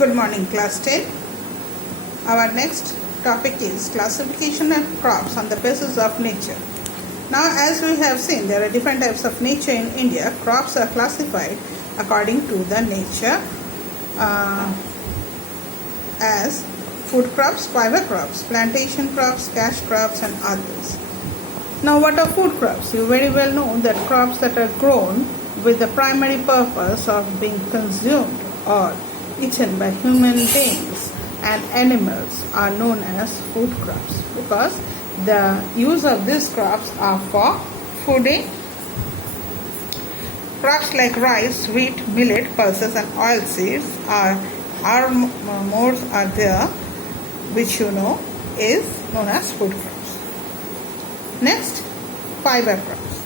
Good morning, class 10. Our next topic is classification of crops on the basis of nature. Now, as we have seen, there are different types of nature in India. Crops are classified according to the nature as food crops, fiber crops, plantation crops, cash crops, and others. Now, what are food crops? You very well know that crops that are grown with the primary purpose of being consumed or eaten by human beings and animals are known as food crops, because the use of these crops are for fooding. Crops like rice, wheat, millet, pulses, and oilseeds are more are there, which you know is known as food crops. Next, fiber crops.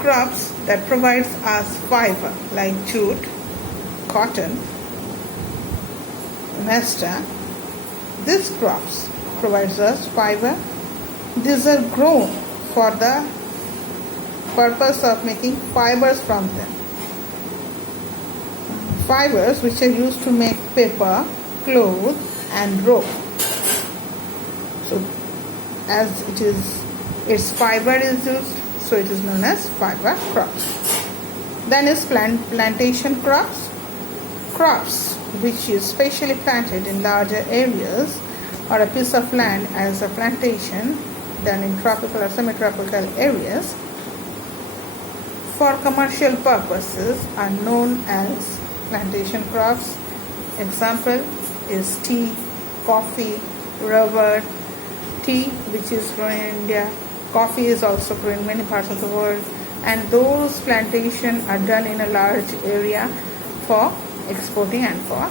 Crops that provides us fiber like jute, cotton, mesta. These crops provides us fiber. These are grown for the purpose of making fibers from them. Fibers which are used to make paper, clothes, and rope. So, as it is, its fiber is used, so it is known as fiber crops. Then is plantation crops. Crops which is specially planted in larger areas or a piece of land as a plantation than in tropical or semi-tropical areas for commercial purposes are known as plantation crops. Example is tea, coffee, rubber. Tea, which is grown in India, coffee is also grown in many parts of the world, and those plantations are done in a large area for exporting and for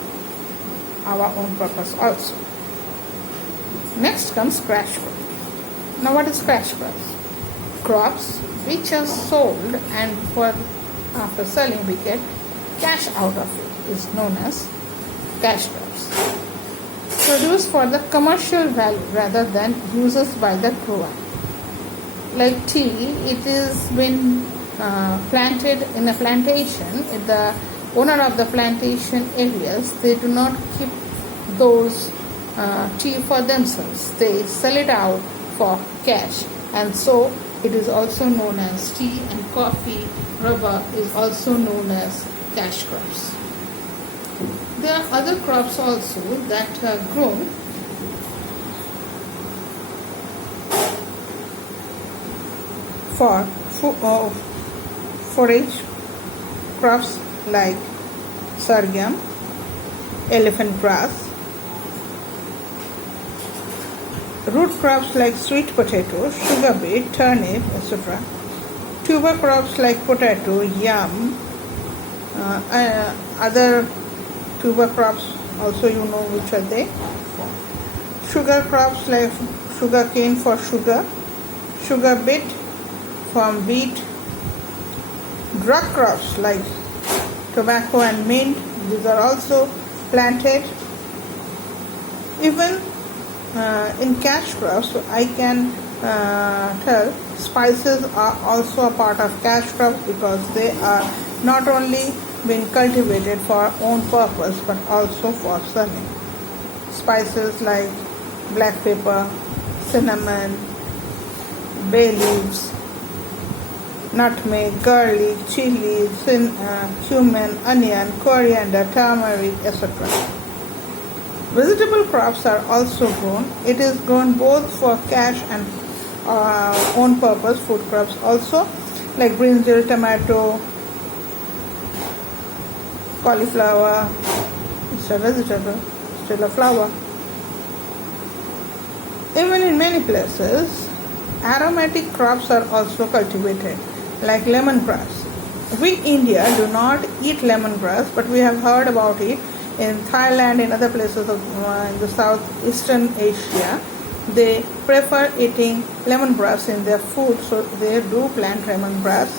our own purpose also. Next comes cash crops. Now, what is cash crops? Crops which are sold and after selling we get cash out of it is known as cash crops. Produced for the commercial value rather than uses by the grower. Like tea, it is been planted in a plantation. The owner of the plantation areas, they do not keep those tea for themselves. They sell it out for cash, and so it is also known as tea, and coffee, rubber is also known as cash crops. There are other crops also that are grown for forage crops like sorghum, elephant grass, root crops like sweet potato, sugar beet, turnip, etc. Tuber crops like potato, yam, other tuber crops also you know which are they. Sugar crops like sugar cane for sugar, sugar beet from wheat. Drug crops like tobacco and mint, these are also planted. Even in cash crops, I can tell spices are also a part of cash crops, because they are not only being cultivated for own purpose but also for selling. Spices like black pepper, cinnamon, bay leaves, nutmeg, garlic, chili, cumin, onion, coriander, turmeric, etc. Vegetable crops are also grown. It is grown both for cash and own purpose food crops also, like brinjal, tomato, cauliflower. It's a vegetable, still a flower. Even in many places, aromatic crops are also cultivated, like lemongrass. We in India do not eat lemongrass, but we have heard about it in Thailand and other places of in the Southeastern Asia. They prefer eating lemongrass in their food, so they do plant lemongrass.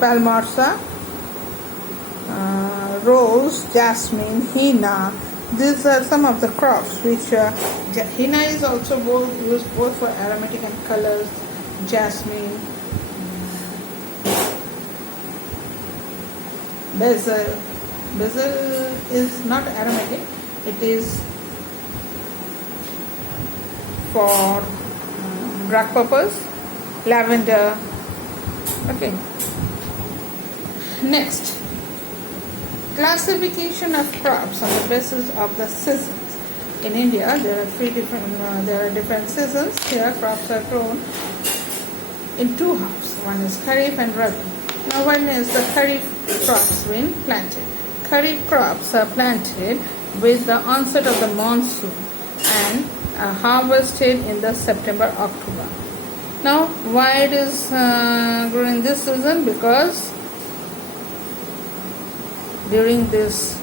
Palmarsa, rose, jasmine, henna. These are some of the crops which henna is also used both for aromatic and colors. Jasmine, basil, Basil is not aromatic. It is for drug purpose. Lavender. Okay. Next, classification of crops on the basis of the seasons. In India, there are different seasons. Here, crops are grown in two halves. One is Kharif and Rabi. Now, when is the Kharif crops being planted? Kharif crops are planted with the onset of the monsoon and harvested in the September-October. Now, why it is grown in this season? Because during this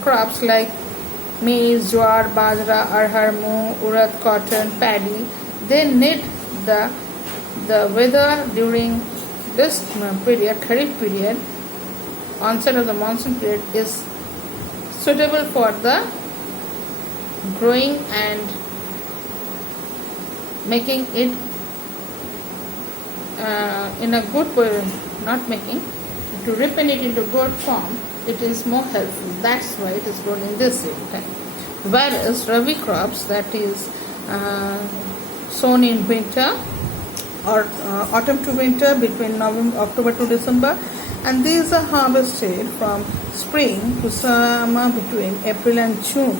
crops like maize, jowar, bajra, arhar, moong, urad, cotton, paddy, they need the weather during this period, Kharif period, onset of the monsoon period, is suitable for the growing and making it in a good way, to ripen it into good form. It is more helpful. That's why it is grown in this time. Whereas Rabi crops, that is sown in winter or autumn to winter, between October to December, and these are harvested from spring to summer, between April and June.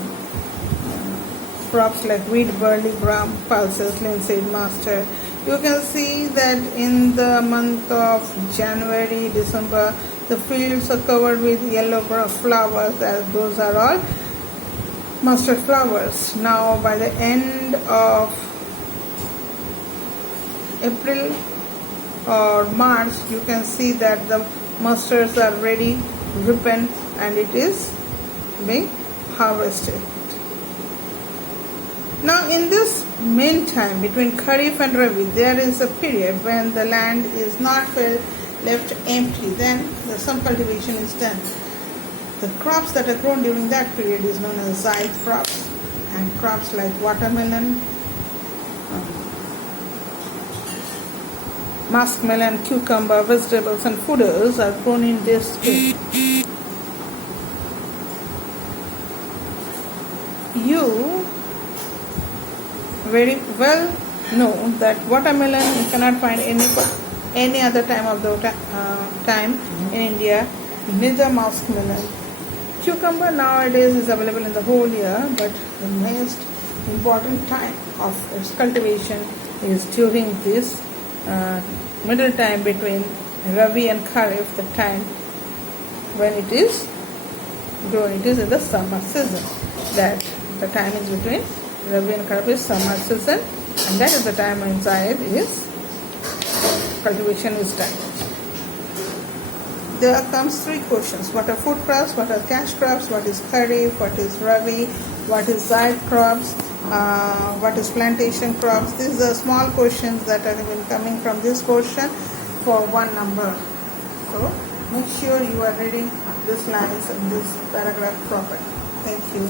Crops like wheat, barley, gram, pulses, linseed, mustard. You can see that in the month of January, December, the fields are covered with yellow flowers, as those are all mustard flowers. Now, by the end of April or March, you can see that the mustards are ready, ripened, and it is being harvested. Now, in this meantime, between Kharif and Rabi, there is a period when the land is not left empty. Then some cultivation is done. The crops that are grown during that period is known as zaid crops, and crops like watermelon, muskmelon, cucumber, vegetables, and fooders are grown in this period. You very well know that watermelon you cannot find any other time of the time in India, neither muskmelon. Cucumber nowadays is available in the whole year, but the most important time of its cultivation is during this middle time between Rabi and Kharif, the time when it is grown. It is in the summer season. That the time is between Rabi and Kharif is summer season, and that is the time when zaid is cultivation is done. There comes three questions: what are food crops, what are cash crops, what is Kharif, what is Rabi, what is zaid crops, what is plantation crops. These are small questions that have been coming from this question for one number. So make sure you are reading these lines and this paragraph properly. Thank you.